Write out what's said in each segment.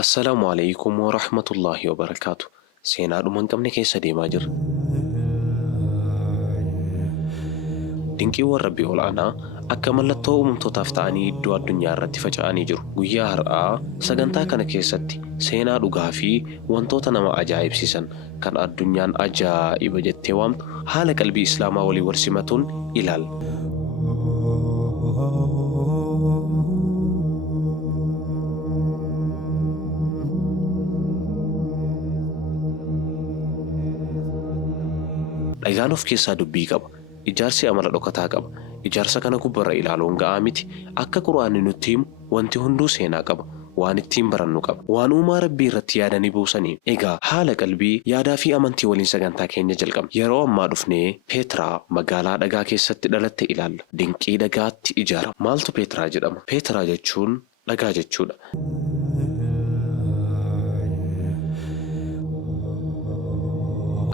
Assalaamu alaykum wa rahmatullahi wa barakaatu. Seenaa dhuman qabne keessa deemaa jirra. Dinqiiwwan Rabbii ol'aanaa akka mallattoo uumamtootaaf ta'anii iddoo addunyaa irratti faca'anii jiru. Guyyaa har'aa sagantaa kana keessatti seenaa dhugaa fi wantoota nama ajaa'ibsiisan kan addunyaan ajaa'iba jettee waamtu haala qalbii Islaamaa walii wal simatuun ilaalla. Dhagaan of keessaa dubbii qaba. Ijaarsi amala dhokataa qaba. Ijaarsa kana gubbarra ilaaluun ga'aa miti. Akka Qur'aanni nutti himu wanti hunduu seenaa qaba. Waan ittiin barannu qaba. Waan uumaa Rabbii irratti yaadanii buusanii. Egaa haala qalbii, yaadaa fi amantii waliin sagantaa keenya jalqabna. Yeroo ammaa dhufnee Peetiraa magaalaa dhagaa keessatti dhalatte ilaalla. Dinqii dhagaatti ijaarama. Maaltu Peetiraa jedhama? Peetiraa jechuun dhagaa jechuudha.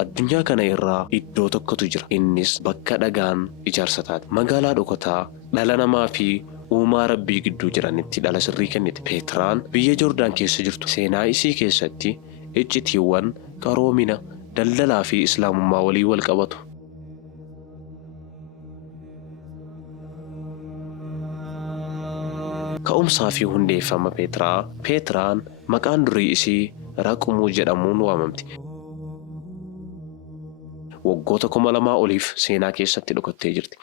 Addunyaa kana irraa iddoo tokkotu jira. Innis bakka dhagaan ijaarsa taate. Magaalaa dhokataa dhala namaa fi uumaa Rabbii gidduu jiranitti dhala sirrii kennite. Peetiraan biyya Joordaan keessa jirtu. Seenaa isii keessatti iccitiiwwan qaroomina, daldalaa fi islaamummaa walii wal qabatu. Ka'umsaa fi hundeeffama Peetiraa. Peetiraan maqaan durii isii Raqumuu jedhamuun waamamti. Waggoota 2000 oliif seenaa keessatti dhokattee jirti.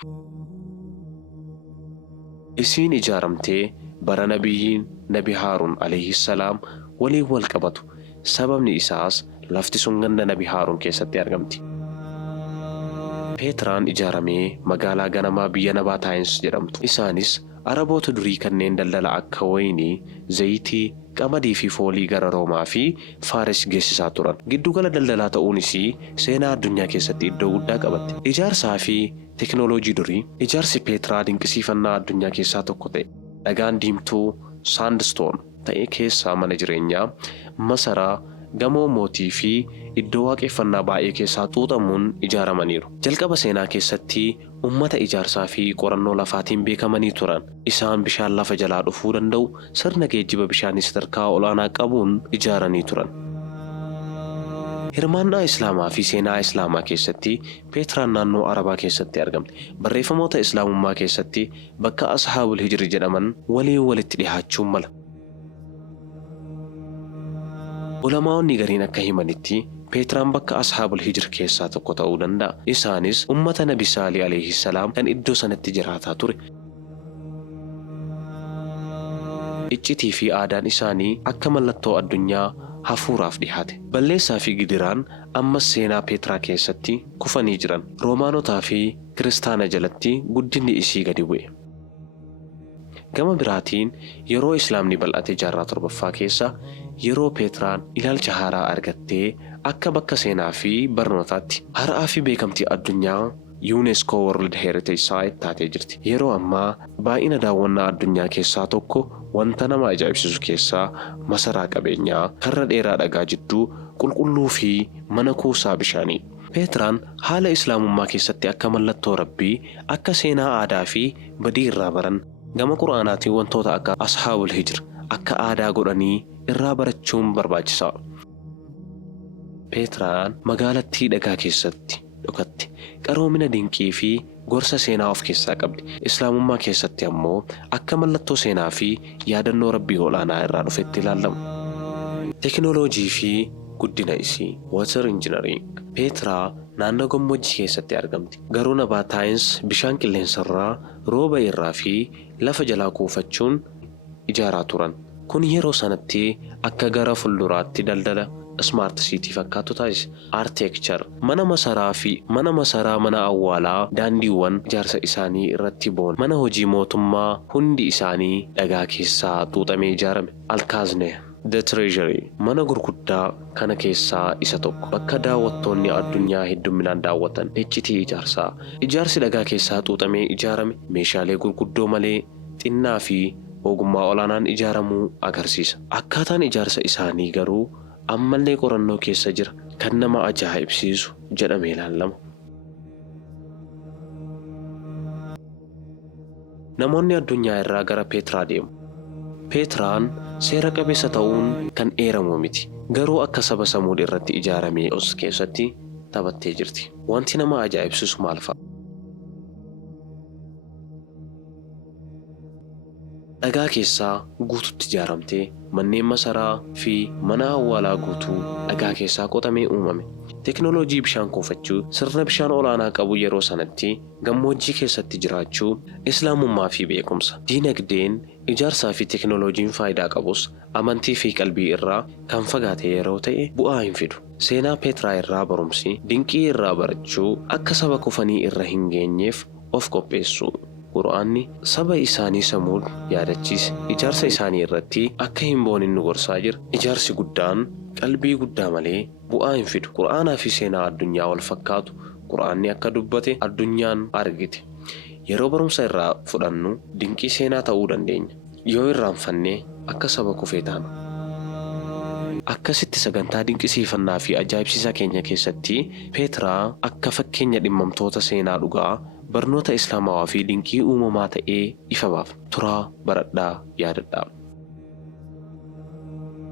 Isiin ijaaramtee bara nabiyyiin Nabi Haaruun alayhi salaam waliin wal qabatu. Sababni isaas lafti sun ganda Nabi Haaruun keessatti argamti. Peetiraan ijaaramee magaalaa ganamaa biyya Nabaataayins jedhamtu. Isaanis Araboota durii kanneen daldala akka wayinii, zayitii, qamadii fi foolii gara Roomaa fi Faaris geessisaa turan. Giddugala daldalaa ta'uunis seenaa addunyaa keessatti iddoo guddaa qabatte. Ijaarsaa fi teknooloojii durii. Ijaarsi Peetiraa dinqisiifannaa addunyaa keessaa tokko ta'e. Dhagaan diimtuu saandstoon ta'e keessaa mana jireenyaa, masaraa, gamoo mootii fi iddoo waaqeffannaa baay'ee keessaa xuuxamuun ijaaramaniiru. Jalqaba seenaa keessatti ummata ijaarsaa fi qorannoo lafaatiin beekamanii turan. Isaan bishaan lafa jalaa dhufuu danda'u sirna geejjiba bishaanii sadarkaa olaanaa qabuun ijaaranii turan. Hirmaannaa Islaamaa fi seenaa Islaamaa keessatti Peetiraan naannoo Arabaa keessatti argamte. Barreeffamoota Islaamummaa keessatti bakka Ashaabul Hijri jedhaman walitti dhihaachuun mala. Ulamaa'onni gariin akka himanitti Peetiraan bakka Ashaabul Hijr keessaa tokko ta'uu danda'a. Isaanis ummata Nabi Saalih alayhi salaam kan iddoo sanatti jiraataa ture. Iccitii fi aadaan isaanii akka mallattoo addunyaa hafuuraaf dhihaate. Balleessaa fi gidiraan ammas seenaa Peetiraa keessatti kufanii jiran. Roomaanotaa fi Kiristaana jalatti guddinni isii gadi bu'e. Gama biraatiin yeroo Islaamni bal'ate jaarraa 7ffaa keessa yeroo Peetiraan ilaalcha haaraa argattee akka bakka seenaa fi barnootaatti har'aa fi beekamtii addunyaa UNESCO World Heritage Site taatee jirti. Yeroo ammaa baay'ina daawwannaa addunyaa keessaa tokko wanta nama ajaa'ibsiisu keessaa masaraa qabeenyaa karra dheeraa dhagaa jidduu qulqulluu fi mana kuusaa bishaanii. Peetiraan haala Islaamummaa keessatti akka mallattoo Rabbii, akka seenaa aadaa fi badii irraa baran gama Qur'aanaatiin wantoota akka Ashaabul Hijr akka aadaa godhanii irraa barachuun barbaachisaa. Peetiraan magaalattii dhagaa keessatti dhokatte. Qaroomina dinqii fi gorsa seenaa of keessaa qabdi. Islaamummaa keessatti ammoo akka mallattoo seenaa fi yaadannoo Rabbii olaanaa irraa dhufetti ilaalama. Teknooloojii fi guddina isii. Water Engineering. Peetiraa naannoo gammoojjii keessatti argamti. Garuu Nabaataayins bishaan qilleensarraa, rooba irraa fi lafa jalaa kuufachuun ijaaraa turan. Kun yeroo sanatti akka gara fuulduraatti daldala Smart City fakkaatu taasise. Architecture. Mana masaraa, mana awwaalaa, daandiiwwan ijaarsa isaanii irratti boon. Mana hojii mootummaa hundi isaanii dhagaa keessaa xuuxamee ijaarame. Alkaazne. The Treasury. Mana gurguddaa kana keessaa isa tokko. Bakka daawwattoonni addunyaa hedduminaan daawwatan. Iccitii ijaarsaa. Ijaarsi dhagaa keessaa xuuxamee ijaarame meeshaalee gurguddoo malee xinnaa fi ogummaa olaanaan ijaaramuu agarsiisa. Akkaataan ijaarsa isaanii garuu ammallee qorannoo keessa jira kan nama ajaa'ibsiisu jedhamee ilaalama. Namoonni addunyaa irraa gara Peetiraa deemu. Peetiraan seera qabeessa ta'uun kan eeramu miti. Garuu akka saba Samuud irratti ijaaramee os keessatti taphattee jirti. Wanti nama ajaa'ibsiisu maal fa'a? Dhagaa keessaa guututti ijaaramtee manneen masaraa fi mana awwaalaa guutuu dhagaa keessaa qotamee uumame. Teknooloojii bishaan kuufachuu, sirna bishaan olaanaa qabu yeroo sanatti gammoojjii keessatti jiraachuu, islaamummaa fi beekumsa. Diinagdeen, ijaarsaa fi teknooloojiin faayidaa qabus amantii fi qalbii irraa kan fagaate yeroo ta'e bu'aa hin fidu. Seenaa Peetraa irraa barumsi, dinqii irraa barachuu, akka saba kufanii irra hin geenyeef of qopheessu. Qur'aanni saba isaanii Samuud yaadachiise. Ijaarsa isaanii irratti akka hin boonin nu gorsaa jira. Ijaarsi guddaan qalbii guddaa malee bu'aa hin fidu. Qur'aanaa fi seenaa addunyaa wal fakkaatu. Qur'aanni akka dubbate addunyaan argite. Yeroo barumsa irraa fudhannu dinqii seenaa ta'uu dandeenya. Yoo irraanfannee akka saba kufee taana. Akkasitti sagantaa dinqisiifannaa fi ajaa'ibsiisaa keenya keessatti Peetraa akka fakkeenya dhimmamtoota seenaa dhugaa barnoota islaamawaa fi dinqii uumamaa ta'ee ifa baaf. Turaa baradhaa yaadadhaa.